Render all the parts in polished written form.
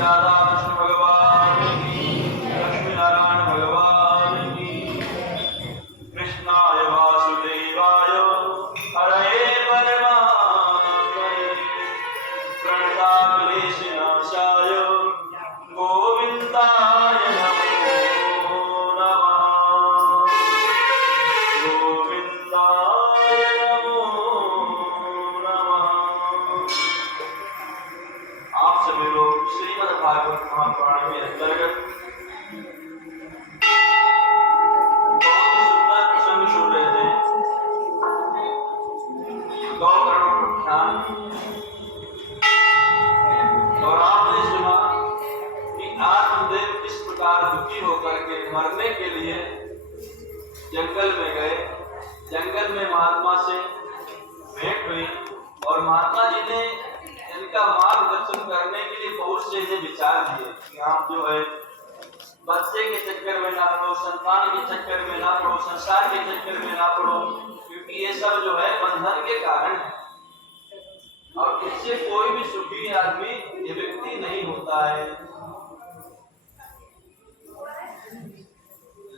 राधा कृष्ण भगवान की, लक्ष्मी नारायण भगवान की। कृष्णाय वासुदेवाय हरये परमात्मने प्रणताक्लेशनाशाय गोविन्दाय नमो नमः। गोविन्दाय नमो नमः। आप सभी लोग श्रीमद् भागवत महापुराण के अंतर्गत बहुत ही सुंदर प्रसंग सुन रहे थे। गौकर्ण प्रख्यान। और आपने सुना कि आत्मदेव किस प्रकार दुखी होकर के मरने के लिए जंगल में गए। जंगल में महात्मा से भेंट हुई और महात्मा जी ने इनका मार्गदर्शन करने के लिए बहुत से इन्हें विचार दिए कि आप जो है बच्चे के चक्कर में ना पड़ो, संतान के चक्कर में ना पड़ो, संसार के चक्कर में ना पड़ो, क्योंकि ये सब जो है बंधन के कारण है और इससे कोई भी सुखी आदमी ये व्यक्ति नहीं होता है।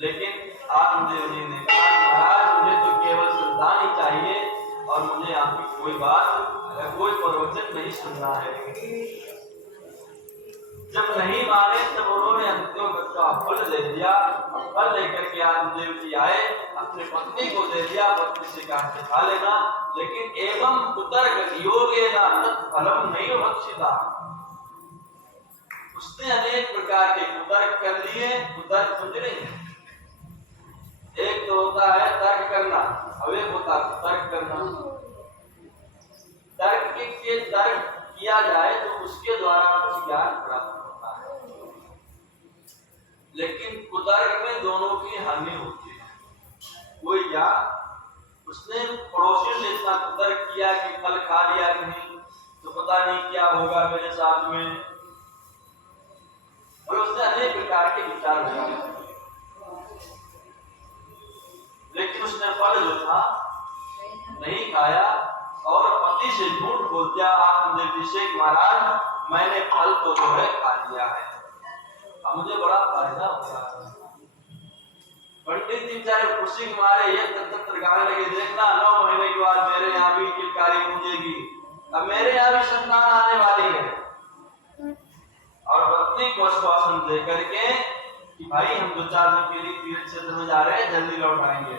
लेकिन आत्मदेव जी ने कहा महाराज मुझे तो केवल संतान ही चाहिए और मुझे आपकी कोई बात कोई प्रवचन नहीं सुनना है। जब नहीं माने तब उन्होंने अंतिम का फल दे दिया। फल लेकर के आत्मदेव जी आए, अपने पत्नी को दे दिया, पत्नी से कहा खा लेना, लेकिन एवं कुतर्क योगेन फलम नहीं भक्षिता। उसने अनेक प्रकार के कुतर्क कर लिए। कुतर्क समझ रहे हैं? एक तो होता है तर्क करना और एक होता है तर्क करना। तर्क किया जाए तो उसके द्वारा कुछ ज्ञान प्राप्त होता है, लेकिन कुतर्क में दोनों की हानि होती है। कोई या उसने पड़ोसी से इतना कुतर्क किया कि फल खा लिया नहीं तो पता नहीं क्या होगा मेरे साथ में, और उसने अनेक प्रकार के विचार किए, लेकिन उसने फल जो था नहीं खाया और पति से झूठ बोल दिया आत्मदेव जी से महाराज मैंने फल को जो है खा लिया है, अब मुझे बड़ा फायदा हो रहा है। पंडित जी बेचारे खुशी के मारे ये तंत्र गाने लगे, देखना 9 महीने के बाद मेरे यहाँ भी किलकारी गूंजेगी, अब मेरे यहाँ भी संतान आने वाली है। और पत्नी को आश्वासन दे करके कि भाई हम 2-4 दिन के लिए तीर्थ क्षेत्र में जा रहे हैं, जल्दी लौट आएंगे।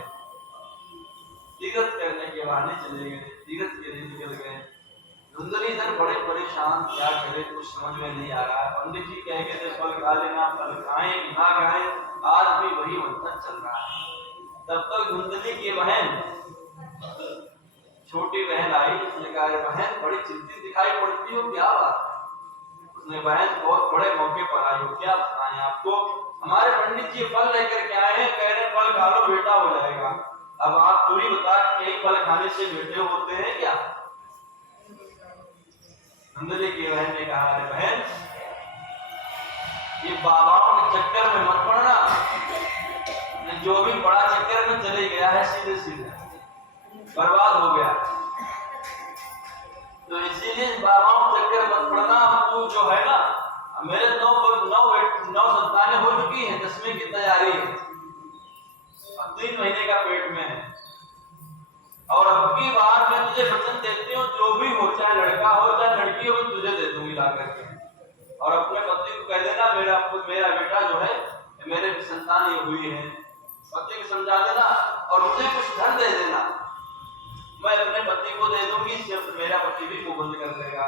तीर्थ करने के बहाने चले गए, तीर्थ के लिए निकल गए। धुंधलीधर बड़े परेशान, क्या करे कुछ समझ में नहीं आ रहा। पंडित जी कह के फल खा लेना, फल खाएं कि ना खाएं, आज भी वही मंथन चल रहा है। तब तक धुंधली की बहन, छोटी बहन आई। उसने कहा बहन बड़ी चिंतित दिखाई पड़ती हो, क्या बात है? उसने बहन बहुत बड़े मौके पर आई हो, क्या बताएं आपको, हमारे पंडित जी फल लेकर के आए हैं, कह रहे फल खा लो बेटा हो जाएगा। अब आप पूरी बता कि फल खाने से बेटे होते हैं क्या? धुंधली की बहन ने कहा अरे बहन ये बाबाओं के चक्कर में मत पड़ना, जो भी बड़ा चक्कर में चले गया है सीधे सीधे बर्बाद हो गया, तो इसीलिए बाबाओं के चक्कर मत पड़ना। तू जो है ना मेरे 9 संतानें हो चुकी हैं, 10वीं की तैयारी है, 3 महीने का पेट में है, और अब की बार मैं तुझे वचन देती हूँ जो भी हो, चाहे लड़का हो चाहे लड़की हो, तुझे दे दूंगी ला करके। और अपने पति को कह देना मेरा बेटा जो है मेरे संतान ये हुई है, पति को समझा देना और मुझे कुछ धन दे देना, मैं अपने पति को दे दूंगी, सिर्फ मेरा पति भी मुंह बंद कर देगा।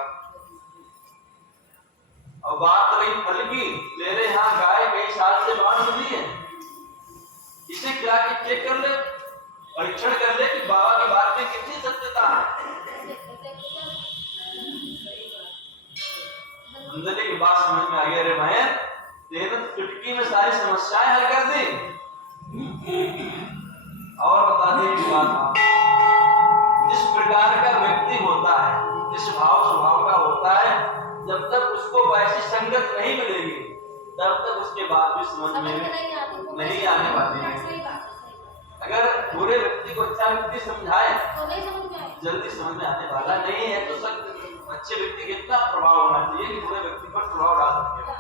और बात रही फल की, तेरे यहाँ गाय कई साल से बांध दी है, इसे क्या कि चेक कर ले, परीक्षण कर ले कि बाबा की बात में कितनी सत्यता है। धुंधली की बात समझ में आ गई, अरे बहन तेरे चुटकी में सारी समस्याएं हल कर दी। और बता दें एक बात, जिस प्रकार का व्यक्ति होता है, जिस स्वभाव का होता है, जब तक उसको वैसी संगत नहीं मिलेगी तब तक उसके बाद भी समझ में नहीं आने वाली है। अगर बुरे व्यक्ति को अच्छा व्यक्ति समझाए तो जल्दी समझ में आने वाला नहीं है, तो अच्छे व्यक्ति का इतना प्रभाव होना चाहिए कि बुरे व्यक्ति पर प्रभाव डाल सके।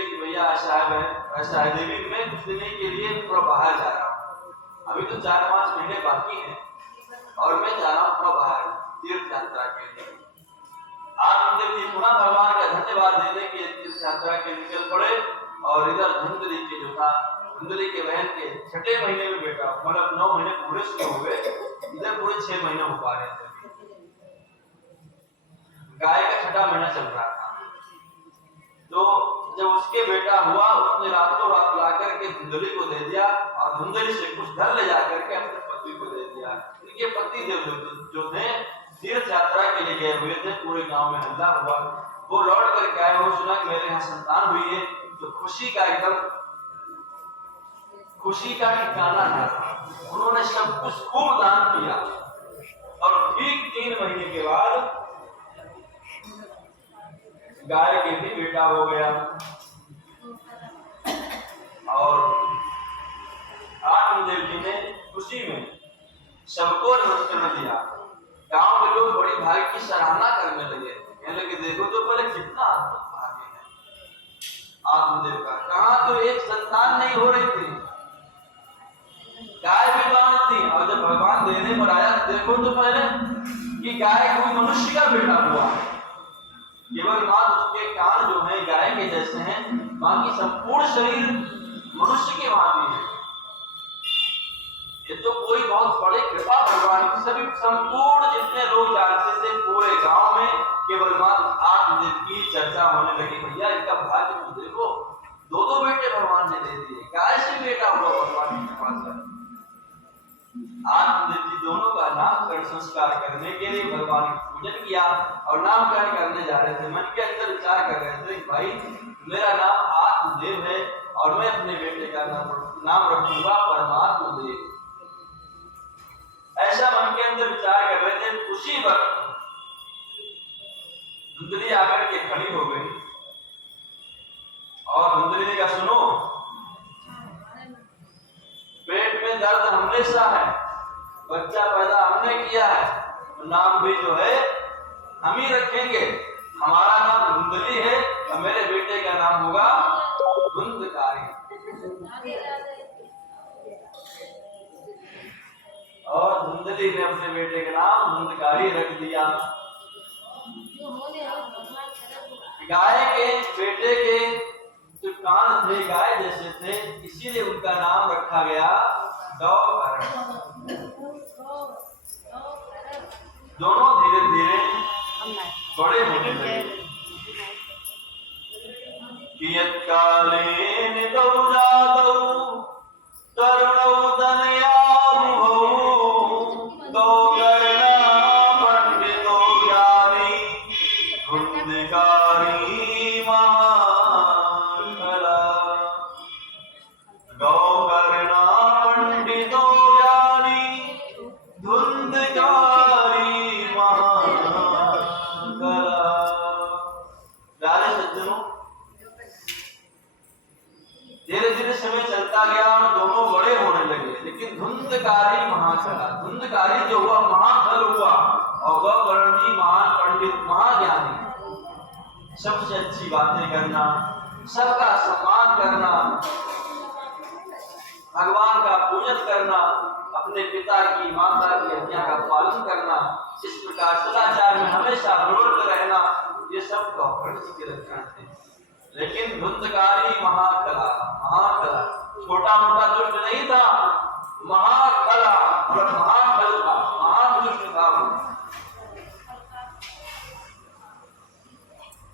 पूछे कि भैया ऐसा है देवी, मैं कुछ दिन के लिए थोड़ा बाहर जा रहा हूँ, अभी तो 4-5 महीने बाकी हैं और मैं जा रहा हूँ थोड़ा बाहर तीर्थ यात्रा के लिए। आत्मदेव जी पुनः भगवान का धन्यवाद देने के तीर्थ यात्रा के निकल पड़े और इधर धुंधली के जो था, धुंधली के बहन के 6ठे महीने में बेटा, मतलब 9 महीने पूरे शुरू हो गए, इधर पूरे 6 महीने हो पा रहे थे। गाय का 6ठा महीना चल रहा था, तो जब उसके बेटा हुआ उसने रातों रात लाकर के धुंधली को दे दिया और धुंधली से कुछ धन ले जाकर के अपने पति को दे दिया। इनके पति देव जो थे तीर्थ यात्रा के लिए गए हुए थे, पूरे गांव में हल्ला हुआ, वो लौट करके आए, वो सुना कि मेरे यहाँ संतान हुई है, तो खुशी का ठिकाना ना था। उन्होंने सब कुछ खूब दान किया और ठीक 3 महीने के बाद गाय के भी बेटा हो गया और आत्मदेव जी ने खुशी में सबको निमंत्रण दिया। गांव के लोग बड़ी भाई की सराहना करने लगे, कहने लगे देखो तो पहले कितना भाग्य है आत्मदेव का, कहां तो एक संतान नहीं हो रही थी, गाय भी बांध थी, और जब भगवान देने पर आया देखो तो पहले कि गाय कोई मनुष्य का बेटा हुआ है, केवल मात्र उसके कान जो है गाय के जैसे हैं, बाकी संपूर्ण शरीर मनुष्य के भांति है। ये तो कोई बहुत बड़ी कृपा भगवान की, सभी संपूर्ण जितने लोग जानते थे पूरे गांव में केवल मात्र आत्मदेव की चर्चा होने लगी। भैया इनका भाग्य तो देखो, 2 बेटे भगवान ने दे दिए, गाय से बेटा हुआ भगवान की कृपा से। आत्मदेव जी दोनों का नामकरण संस्कार करने के लिए भगवान का पूजन किया और नामकरण करने जा रहे थे। मन के अंदर विचार कर रहे थे भाई मेरा नाम आत्मदेव है और मैं अपने बेटे का नाम रखूंगा परमात्मा देव, ऐसा मन के अंदर विचार कर रहे थे। उसी वक्त धुंधली आकर के खड़ी हो गई और धुंधली ने कहा सुनो, पेट में दर्द हमेशा है, बच्चा पैदा हमने किया है, तो नाम भी जो है हम ही रखेंगे, हमारा नाम धुंधली है और मेरे बेटे का नाम होगा धुंधकारी। और धुंधली ने अपने बेटे का नाम धुंधकारी रख दिया। गाय के बेटे के जो कान थे गाय जैसे थे, इसीलिए उनका नाम रखा गया गौकर्ण। दोनों धीरे धीरे बड़े होने लगे। कियत्कालेन तौ जातौ तरुणौ तनयामुभौ गौकर्णा पंडितो ज्ञानी धुंधकारी महाकला। गौकर्णा पंडितो ज्ञानी धुंधकारी महाकला। प्यारे सज्जनों, धीरे धीरे समय चलता गया और दोनों बड़े होने लगे, लेकिन धुंधकारी महाकला, धुंधकारी जो हुआ महाफल हुआ और गौकर्ण जी महान पंडित महाज्ञानी। सबसे अच्छी बातें करना, सबका सम्मान करना, भगवान का पूजन करना, अपने पिता की माता की आज्ञा का पालन करना, इस प्रकार सदाचार में हमेशा प्रवृत्त रहना, ये सब गौकर्ण जी के लक्षण थे। लेकिन धुंधकारी महाकला, महाकला छोटा मोटा दुष्ट नहीं था, महाकला और महाकल था, महान दुष्ट था।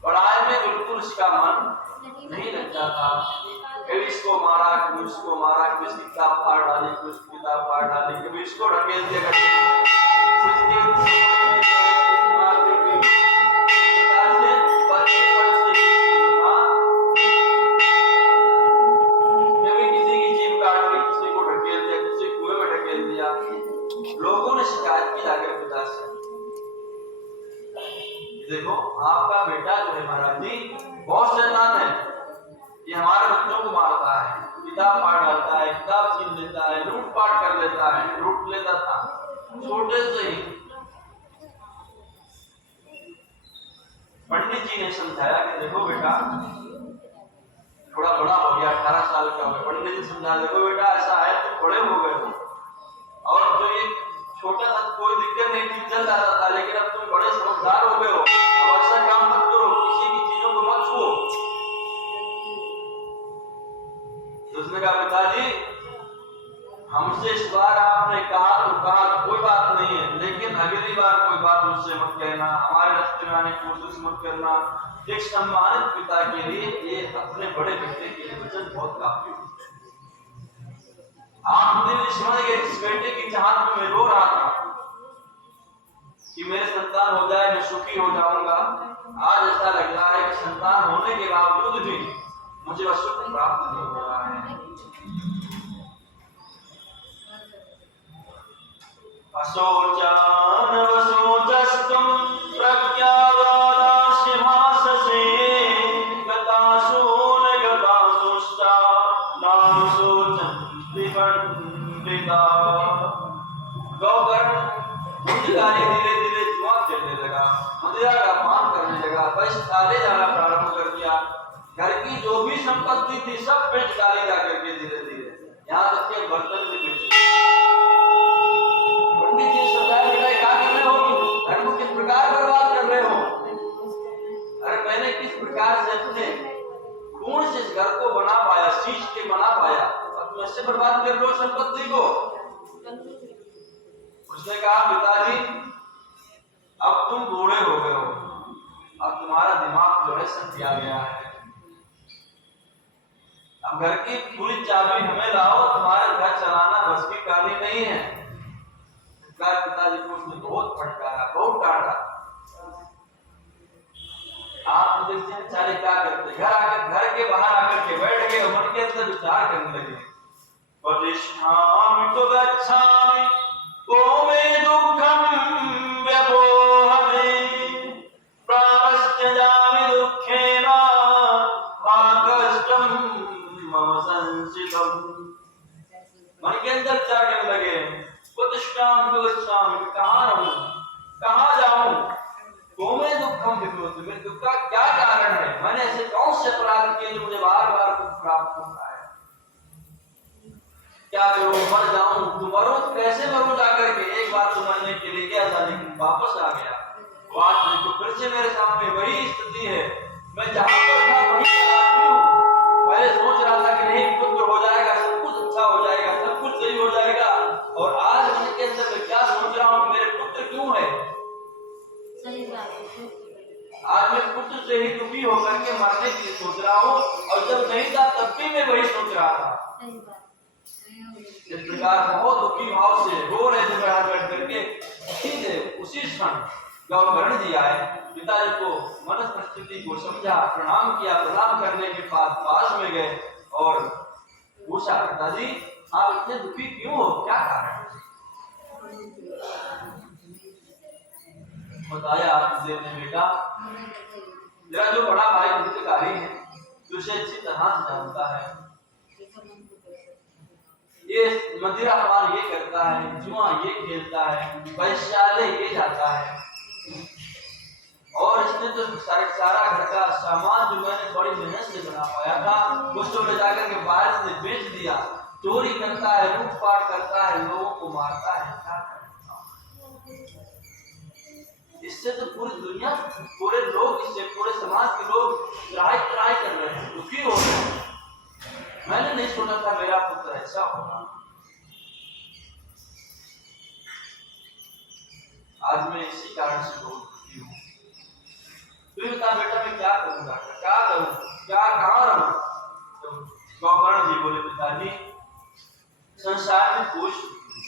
पढ़ाई में बिल्कुल इसका मन नहीं लगता था, कभी इसको मारा, कभी उसको मारा, कभी इसकी किताब फाड़ डाली, कभी उसकी किताब फाड़ डाली, कभी इसको ढकेल दिया, लोगों ने शिकायत की जाकर पिता से, देखो आपका बेटा जो है महाराज जी बहुत शैतान है, ये हमारे बच्चों को मारता है, किताब फाड़ डालता है, किताब छीन लेता है, लूटपाट कर लेता है, लूट लेता था छोटे से ही। पंडित जी ने समझाया कि देखो बेटा थोड़ा बड़ा हो गया, 18 साल का हो गया, पंडित जी समझा देखो बेटा ऐसा है, तुम बड़े हो गए हो, और जो ये छोटा था कोई दिक्कत नहीं थी, चल जाता था, लेकिन अब तुम बड़े समझदार हो गए हो, अब ऐसा काम मत करो, किसी की चीजों को मत छुओ। तो उसने कहा पिताजी हमसे इस बार आपने कहा तो कहा, कोई बात नहीं है, लेकिन अगली बार कोई बात मुझसे मत कहना, हमारे रास्ते में आने की कोशिश मत करना। एक सम्मानित पिता के लिए ये अपने बड़े बेटे के लिए वचन बहुत काफी होता है। आप दिन समझ गए, इस बेटे की चाहत में मैं रो रहा था कि मेरे संतान हो जाए, मैं सुखी हो जाऊंगा। आज ऐसा लग रहा है कि संतान होने के बावजूद भी मुझे वह सुख प्राप्त नहीं हो रहा है। असोचान वसोचस्तुम प्रज्ञावादाशिभाससे गतासून गतासुष्टा नानुशोचन्ति पंडिता। गौकर्ण धूर्तकारी धीरे धीरे जुआ खेलने लगा, मदिरा का पान करने लगा, पैसे डाले जाना प्रारंभ कर दिया। घर की जो भी संपत्ति थी सब बेच डाली जा करके धीरे धीरे, यहाँ तक के बर्तन भी बेच। पंडित जी समझाए बेटा क्या कर रहे हो, घर को किस प्रकार बर्बाद कर रहे हो। अरे मैंने किस प्रकार से अपने खून से इस घर को बना पाया, सींच के बना पाया, अब तुम ऐसे बर्बाद कर रहे हो संपत्ति को। उसने कहा पिताजी अब तुम बूढ़े हो गए हो, अब तुम्हारा दिमाग जो है सटिया गया है, अब घर की पूरी चाबी हमें लाओ, तुम्हारे घर चलाना बस की कहानी नहीं है। पिताजी को उसने बहुत फटकारा, बहुत डांटा। आप देखिए बेचारे क्या करते, घर के बाहर आकर के बैठ गए, मन के अंदर विचार करने लगे। परिष्ठामि तु गच्छामि को मे दुःखं व्यपोहते प्रापश्चामि दुःखेन मा कष्टं मम संसितम्। मन के अंदर विचार करने लगे, प्रतिष्ठामि तु गच्छामि, कहाँ रहूं, कहाँ जाऊं, को मे दुःखं व्यपोहते, मेरे दुख का क्या कारण है, मैंने ऐसे कौन से अपराध किए जो मुझे बार बार दुख प्राप्त होता है। क्या करूं, मर जाऊं, तुम मरो कैसे मरूं जाकर के। एक बार तो मरने के लिए गया था लेकिन वापस आ गया, आज देखो फिर से मेरे सामने वही स्थिति है, मैं जहां पर था वहीं पर आज भी हूं। पहले सोच रहा था कि नहीं पुत्र हो जाएगा, सब कुछ अच्छा हो जाएगा, सब कुछ सही हो जाएगा, और आज मन के अंदर मैं क्या सोच रहा हूं कि मेरे पुत्र क्यों है। आज मैं पुत्र से ही दुखी होकर के मरने के लिए सोच रहा हूँ, और जब नहीं था तब भी मैं वही सोच रहा था। इस प्रकार बहुत दुखी भाव से रो रहे थे बैठ करके। उसी क्षण गौकर्ण जी आए, पिताजी को मनस्थ स्थिति को समझा, प्रणाम किया, प्रणाम करने के बाद पास में गए और पूछा पिताजी आप इतने दुखी क्यों हो, क्या कारण है। बताया देव ने बेटा मेरा जो बड़ा भाई धूर्तकारी है, उसे अच्छी तरह से जानता है, ये मदिरा पान ये करता है, जुआ ये खेलता है, वैश्यालय ये जाता है, और इसने तो सारा घर का सामान जो मैंने बड़ी मेहनत से बना पाया था उसको ले जाकर के बाहर से बेच दिया, चोरी करता है, लूटपाट करता है, लोगों को मारता है। इससे तो पूरी दुनिया, पूरे लोग, इससे पूरे समाज के लोग त्राही कर रहे हैं, दुखी हो रहे हैं। मैंने नहीं सोचा था मेरा पुत्र ऐसा होगा। आज मैं इसी कारण से बहुत दुखी हूँ। तू बता बेटा मैं क्या करूंगा, क्या करूं, क्या कहाँ रहूं। तो गौकर्ण जी बोले पिताजी संसार में कोई सुख नहीं।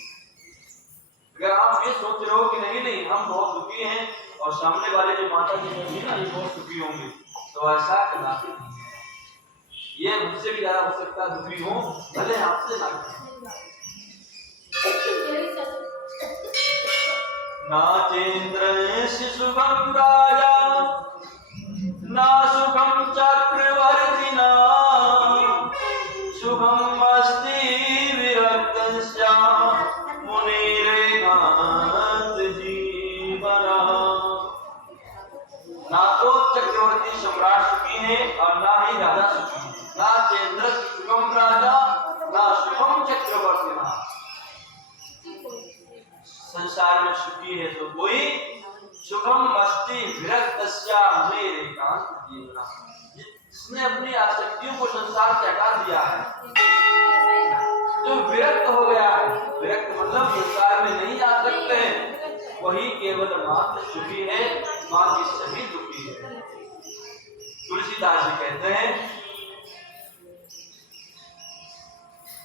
अगर आप ये सोच रहे हो कि नहीं नहीं हम बहुत दुखी हैं और सामने वाले जो माता जी होंगी ना ये बहुत दुखी होंगे, तो ऐसा कदापि नहीं है। ये मुझसे भी ज्यादा हो सकता है दुखी हो, भले आपसे ना। नाचेन्द्रस्य सुखं राजा न सुखं चक्रवर्तिना सुखं अस्ति विरक्तस्य मुनिरेकान्त जीवनः। ना तो चक्रवर्ती सम्राट सुखी है और ना ही राजा सुखी है, ना तस्या मेरे कांत जीवना, जिसने अपनी आसक्तियों को संसार से हटा दिया है, जो विरक्त हो गया है, विरक्त मतलब संसार में नहीं आ सकते हैं, वही केवल मात्र सुखी है, बाकी सभी दुखी है। तुलसीदास जी कहते हैं,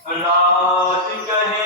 रात कहे